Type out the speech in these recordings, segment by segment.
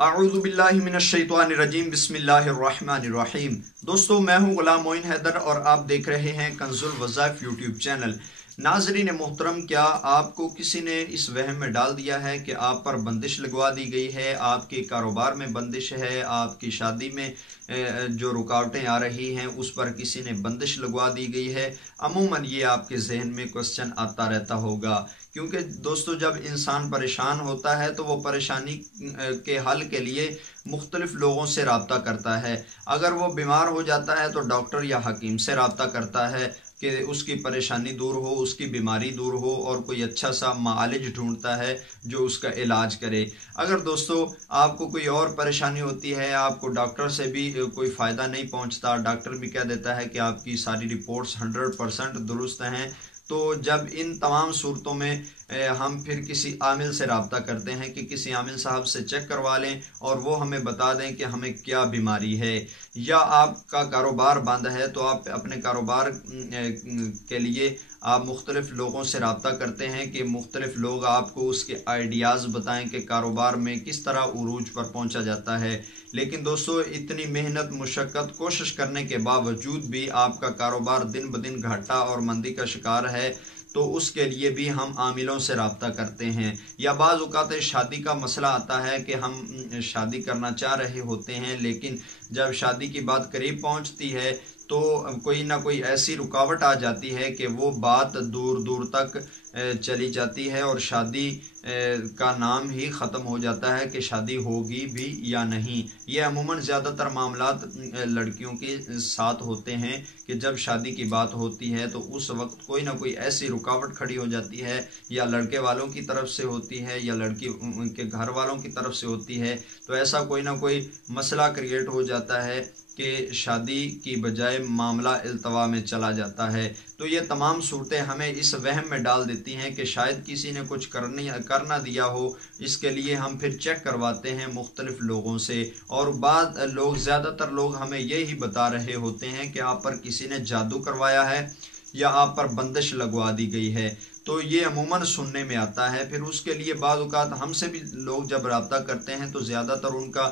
अऊज़ु बिल्लाहि मिनश्शैतानिर्रजीम बिस्मिल्लाहिर्रहमानिर्रहीम। दोस्तों, मैं हूं गुलाम मोइन हैदर और आप देख रहे हैं कंजुल वज़ाइफ यूट्यूब चैनल। नाज़रीन मोहतरम, क्या आपको किसी ने इस वहम में डाल दिया है कि आप पर बंदिश लगवा दी गई है, आपके कारोबार में बंदिश है, आपकी शादी में जो रुकावटें आ रही हैं उस पर किसी ने बंदिश लगवा दी गई है? अमूमन ये आपके जहन में क्वेश्चन आता रहता होगा, क्योंकि दोस्तों जब इंसान परेशान होता है तो वो परेशानी के हल के लिए मुख्तलिफ लोगों से रब्ता करता है। अगर वो बीमार हो जाता है तो डॉक्टर या हकीम से रब्ता करता है कि उसकी परेशानी दूर हो, उसकी बीमारी दूर हो, और कोई अच्छा सा मालिज ढूंढता है जो उसका इलाज करे। अगर दोस्तों आपको कोई और परेशानी होती है, आपको डॉक्टर से भी कोई फ़ायदा नहीं पहुंचता, डॉक्टर भी कह देता है कि आपकी सारी रिपोर्ट्स 100% दुरुस्त हैं, तो जब इन तमाम सूरतों में हम फिर किसी आमिल से रब्ता करते हैं कि किसी आमिल साहब से चेक करवा लें और वो हमें बता दें कि हमें क्या बीमारी है। या आपका कारोबार बंद है तो आप अपने कारोबार के लिए आप मुख्तलिफ लोगों से रब्ता करते हैं कि मुख्तलिफ लोग आपको उसके आइडियाज़ बताएं कि कारोबार में किस तरह उरूज पर पहुंचा जाता है। लेकिन दोस्तों इतनी मेहनत मुशक्क़त कोशिश करने के बावजूद भी आपका कारोबार दिन ब दिन घाटा और मंदी का शिकार है, तो उसके लिए भी हम आमिलों से रब्ता करते हैं। या बाज़ औक़ात शादी का मसला आता है कि हम शादी करना चाह रहे होते हैं, लेकिन जब शादी की बात करीब पहुंचती है तो कोई ना कोई ऐसी रुकावट आ जाती है कि वो बात दूर दूर तक चली जाती है और शादी का नाम ही ख़त्म हो जाता है कि शादी होगी भी या नहीं। ये अमूमन ज़्यादातर मामलात लड़कियों के साथ होते हैं कि जब शादी की बात होती है तो उस वक्त कोई ना कोई ऐसी रुकावट खड़ी हो जाती है, या लड़के वालों की तरफ से होती है या लड़की उनके घर वालों की तरफ से होती है, तो ऐसा कोई ना कोई मसला क्रिएट हो जाता है कि शादी की बजाय मामला इल्तवा में चला जाता है। तो ये तमाम सूरतें हमें इस वहम में डाल देती हैं कि शायद किसी ने कुछ कर ना दिया हो, इसके लिए हम फिर चेक करवाते हैं मुख्तलिफ लोगों से। और बाद लोग ज़्यादातर लोग हमें यही बता रहे होते हैं कि आप पर किसी ने जादू करवाया है या आप पर बंदिश लगवा दी गई है। तो ये अमूमन सुनने में आता है। फिर उसके लिए बाज़ औक़ात हमसे भी लोग जब रब्ता करते हैं तो ज़्यादातर उनका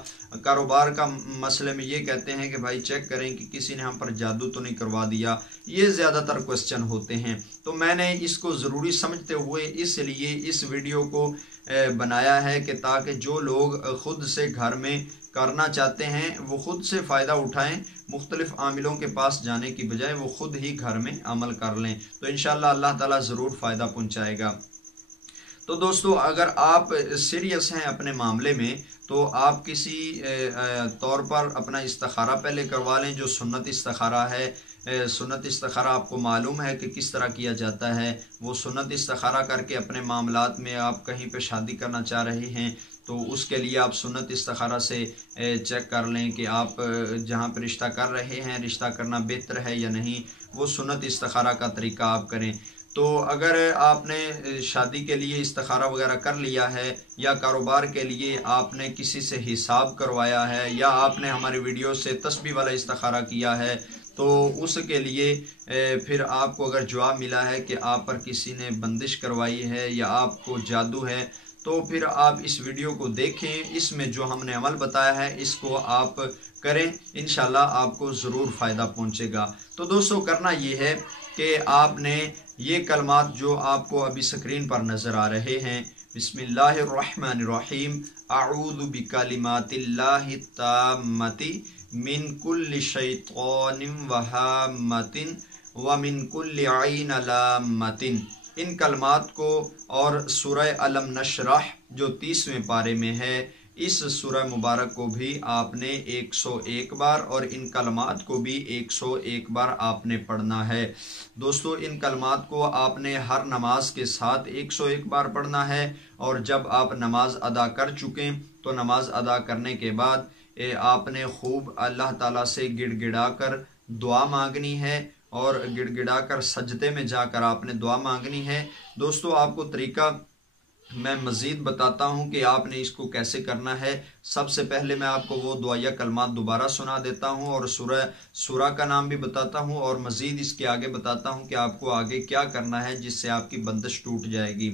कारोबार का मसले में ये कहते हैं कि भाई चेक करें कि किसी ने हम पर जादू तो नहीं करवा दिया। ये ज़्यादातर क्वेश्चन होते हैं। तो मैंने इसको ज़रूरी समझते हुए इसलिए इस वीडियो को बनाया है कि ताकि जो लोग ख़ुद से घर में करना चाहते हैं वो ख़ुद से फ़ायदा उठाएं, मुख्तलिफ आमिलों के पास जाने की बजाय वो ख़ुद ही घर में अमल कर लें, तो इंशाअल्लाह अल्लाह ताला ज़रूर फ़ायदा पहुंचाएगा। तो दोस्तों अगर आप सीरियस हैं अपने मामले में तो आप किसी तौर पर अपना इस्तिखारा पहले करवा लें, जो सुन्नत इस्तिखारा है। सुन्नत इस्तिखारा आपको मालूम है कि किस तरह किया जाता है। वो सुन्नत इस्तिखारा करके अपने मामलात में आप कहीं पे शादी करना चाह रहे हैं तो उसके लिए आप सुन्नत इस्तिखारा से चेक कर लें कि आप जहाँ पर रिश्ता कर रहे हैं रिश्ता करना बेहतर है या नहीं। वो सुन्नत इस्तिखारा का तरीका आप करें। तो अगर आपने शादी के लिए इस्तिखारा वगैरह कर लिया है या कारोबार के लिए आपने किसी से हिसाब करवाया है या आपने हमारी वीडियो से तस्बीह वाला इस्तिखारा किया है, तो उसके लिए फिर आपको अगर जवाब मिला है कि आप पर किसी ने बंदिश करवाई है या आपको जादू है, तो फिर आप इस वीडियो को देखें। इसमें जो हमने अमल बताया है इसको आप करें, इंशाल्लाह आपको ज़रूर फ़ायदा पहुंचेगा। तो दोस्तों करना ये है कि आपने ये कलमात जो आपको अभी स्क्रीन पर नज़र आ रहे हैं, बिस्मिल्लाहिर्रहमानिर्रहीम, अऊज़ु बिकलिमातिल्लाहि ताम्मति मिन कुल्लि शैतानिन व हाम्मतिन व मिन कुल्लि ऐन लाम्मतिन। इन कलमात को और सूरह अलम नशरह जो 30वें पारे में है, इस सूरह मुबारक को भी आपने 101 बार और इन कलमात को भी 101 बार आपने पढ़ना है। दोस्तों इन कलमात को आपने हर नमाज के साथ 101 बार पढ़ना है, और जब आप नमाज अदा कर चुकें तो नमाज अदा करने के बाद आपने खूब अल्लाह ताला से गिड़गिड़ा कर दुआ मांगनी है और गिड़गिड़ा कर सजदे में जाकर आपने दुआ मांगनी है। दोस्तों आपको तरीका मैं मज़ीद बताता हूँ कि आपने इसको कैसे करना है। सबसे पहले मैं आपको वो दुआया कलमात दोबारा सुना देता हूँ और सूरा का नाम भी बताता हूँ और मज़ीद इसके आगे बताता हूँ कि आपको आगे क्या करना है जिससे आपकी बंदिश टूट जाएगी।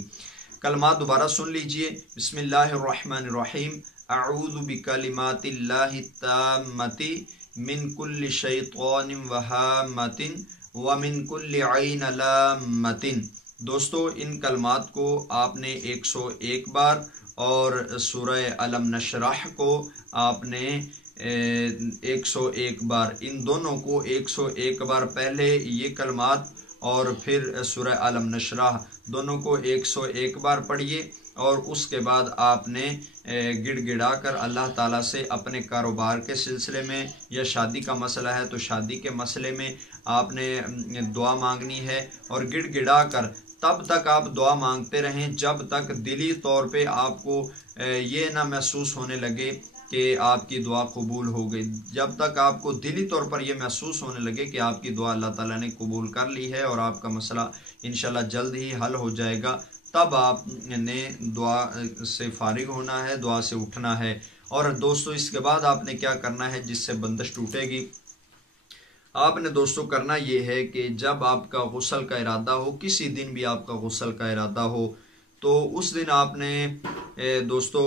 कलमात दोबारा सुन लीजिए। बिस्मिल्लाहिर्रहमानिर्रहीम, अऊज़ु बिकलिमातिल्लाहि ताम्मति मिन कुल्लि शैतानिन व हाम्मतिन व मिन कुल्लि ऐन लाम्मतिन। दोस्तों, इन कलमात को आपने 101 बार और सूरह अलम नशराह को आपने 101 बार, इन दोनों को 101 बार, पहले ये कलमात और फिर सूरह अलम नशराह दोनों को 101 बार पढ़िए। और उसके बाद आपने गिड़गिड़ा कर अल्लाह ताला से अपने कारोबार के सिलसिले में, या शादी का मसला है तो शादी के मसले में आपने दुआ मांगनी है। और गिड़गिड़ा कर तब तक आप दुआ मांगते रहें जब तक दिली तौर पे आपको ये ना महसूस होने लगे कि आपकी दुआ कबूल हो गई। जब तक आपको दिली तौर पर यह महसूस होने लगे कि आपकी दुआ अल्लाह ताला ने कबूल कर ली है और आपका मसला इंशाल्लाह जल्द ही हल हो जाएगा, तब आपने दुआ से फारिग होना है, दुआ से उठना है। और दोस्तों, इसके बाद आपने क्या करना है जिससे बंदिश टूटेगी? आपने दोस्तों करना ये है कि जब आपका गुस्ल का इरादा हो, किसी दिन भी आपका गुस्ल का इरादा हो, तो उस दिन आपने दोस्तों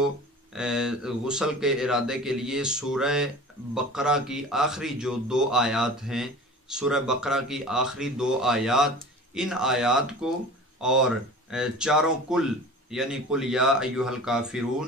गुस्ल के इरादे के लिए सूरह बकरा की आखिरी जो 2 आयात हैं, सूरह बकरा की आखिरी 2 आयात, इन आयात को और चारों कुल यानी कुल या अय्युहल काफिरून,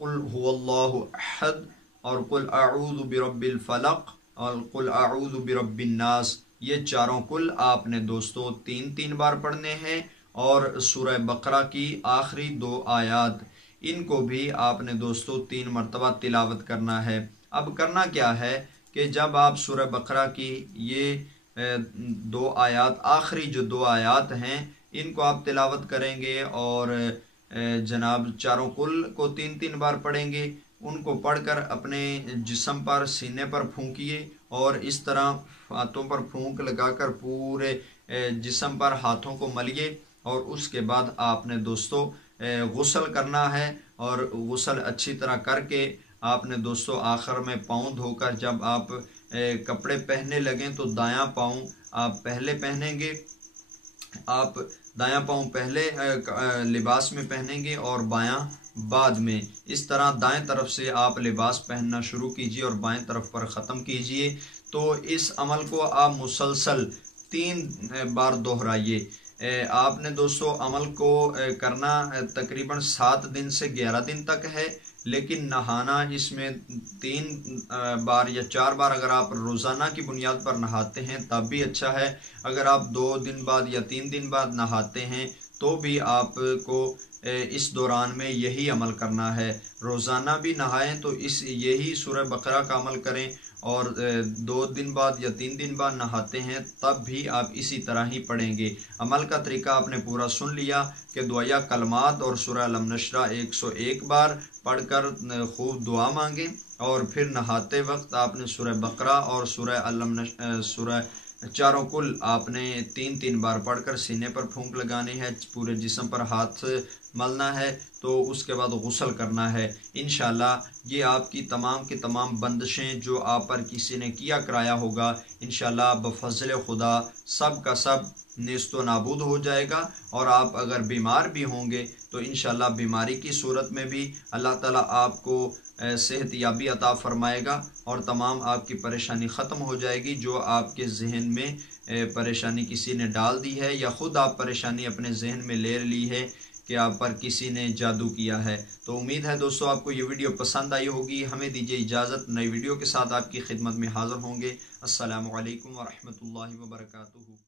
कुल हुवल्लाहु अहद और कुल अऊज़ु बिरब्बिल फलक और कुल अऊज़ु बिरब्बिन नास, ये चारों कुल आपने दोस्तों 3-3 बार पढ़ने हैं। और सूरह बकरा की आखिरी 2 आयात, इनको भी आपने दोस्तों 3 मरतबा तिलावत करना है। अब करना क्या है कि जब आप सूरह बकरा की ये 2 आयात, आखिरी जो 2 आयात हैं, इनको आप तिलावत करेंगे और जनाब चारों कुल को 3-3 बार पढ़ेंगे। उनको पढ़कर अपने जिस्म पर, सीने पर फूंकिए और इस तरह हाथों पर फूंक लगाकर पूरे जिस्म पर हाथों को मलिए। और उसके बाद आपने दोस्तों गुस्ल करना है और गुस्ल अच्छी तरह करके आपने दोस्तों आखिर में पाँव धोकर जब आप कपड़े पहनने लगें तो दायां पाँव आप पहले पहनेंगे, आप दायां पाँव पहले लिबास में पहनेंगे और बायां बाद में। इस तरह दाएं तरफ से आप लिबास पहनना शुरू कीजिए और बाएं तरफ पर ख़त्म कीजिए। तो इस अमल को आप मुसलसल 3 बार दोहराइए। आपने दोस्तों अमल को करना तकरीबन 7 दिन से 11 दिन तक है, लेकिन नहाना इसमें 3 बार या 4 बार अगर आप रोज़ाना की बुनियाद पर नहाते हैं तब भी अच्छा है। अगर आप 2 दिन बाद या 3 दिन बाद नहाते हैं तो भी आपको इस दौरान में यही अमल करना है। रोज़ाना भी नहाएं तो इस यही सूरह बकरा का अमल करें, और 2 दिन बाद या 3 दिन बाद नहाते हैं तब भी आप इसी तरह ही पढ़ेंगे। अमल का तरीका आपने पूरा सुन लिया कि दुआया कलमात और सूरह अलम नशरा 101 बार पढ़कर खूब दुआ मांगें, और फिर नहाते वक्त आपने सूरह बकरा और सूरह चारों कुल आपने 3-3 बार पढ़कर सीने पर फूंक लगानी है, पूरे जिस्म पर हाथ मलना है, तो उसके बाद गुस्ल करना है। इंशाल्लाह ये आपकी तमाम की तमाम बंदिशें जो आप पर किसी ने किया कराया होगा, इंशाल्लाह बफज़ल खुदा सब का सब नेस्तो नाबूद हो जाएगा। और आप अगर बीमार भी होंगे तो इंशाल्लाह बीमारी की सूरत में भी अल्लाह ताला आपको सेहत याबी अता फरमाएगा और तमाम आपकी परेशानी ख़त्म हो जाएगी। जो आपके जहन में परेशानी किसी ने डाल दी है या ख़ुद आप परेशानी अपने जहन में ले ली है कि आप पर किसी ने जादू किया है। तो उम्मीद है दोस्तों आपको ये वीडियो पसंद आई होगी। हमें दीजिए इजाज़त, नई वीडियो के साथ आपकी खिदमत में हाज़िर होंगे। अस्सलामु अलैकुम व रहमतुल्लाहि व बरकातुहू।